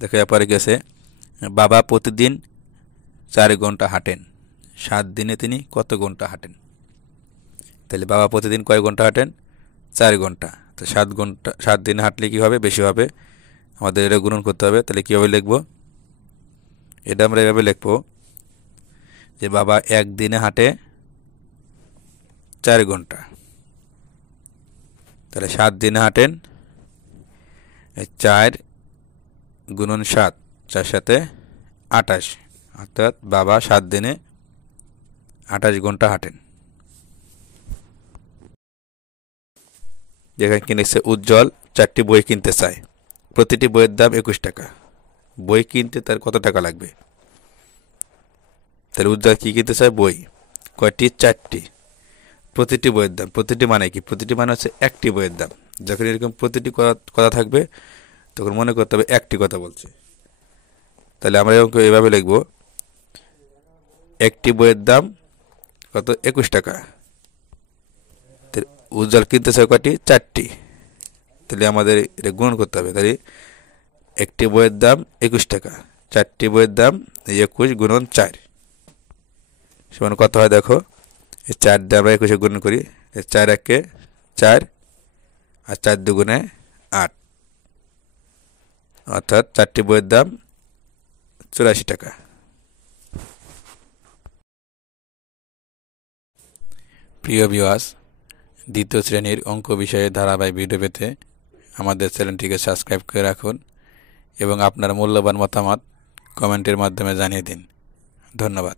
দেখো এরপরে গেছে বাবা প্রতিদিন 4 ঘন্টা হাঁটেন, 7 দিনে তিনি কত ঘন্টা হাঁটেন? তাহলে বাবা প্রতিদিন কয় ঘন্টা হাঁটেন? 4 ঘন্টা। তো 7 ঘন্টা 7 দিনে হাঁটলে কি হবে? বেশি হবে। আমাদের এটা গুণন করতে হবে। তাহলে কীভাবে লিখব? এটা আমরা এভাবে লিখব যে বাবা একদিনে হাঁটে 4 ঘন্টা। তাহলে 7 দিনে হাঁটেন 4 গুণন 7, 4 সাথে 28, অর্থাৎ বাবা 7 দিনে 28 ঘন্টা হাঁটেন। যেখানে কিনেছে উজ্জ্বল 4টি বই কিনতে চায়, প্রতিটি বইয়ের দাম 21 টাকা। বই কিনতে তার কত টাকা লাগবে? তাহলে উজ্জ্বল কি কিনতে চায়? বই। কয়টি? 4টি। প্রতিটি বইয়ের দাম, প্রতিটি মানে কি? প্রতিটি মানে হচ্ছে একটি বইয়ের দাম। যখন এরকম প্রতিটি কথা থাকবে তখন মনে করতে হবে একটি কথা বলছে। তাহলে আমরা এভাবে লিখব, একটি বইয়ের দাম কত? 21 টাকা। উজ্জ্বল কিনতে চায় কয়টি? 4টি। তাহলে আমাদের এটা গুণ করতে হবে। তাহলে একটি বইয়ের দাম 21 টাকা, 4টি বইয়ের দাম 21 গুণন 4 সমান কত হয়? দেখো, এই 4 দিয়ে আমরা 21 গুণ করি, 4 একে 4 আর 4 দুগুণে 8, অর্থাৎ 4টি বইয়ের দাম 84 টাকা। প্রিয় ভিউয়ার্স, দ্বিতীয় শ্রেণীর অঙ্ক বিষয়ে ধারাবাহিক ভিডিও পেতে আমাদের চ্যানেলটিকে সাবস্ক্রাইব করে রাখুন এবং আপনার মূল্যবান মতামত কমেন্টের মাধ্যমে জানিয়ে দিন। ধন্যবাদ।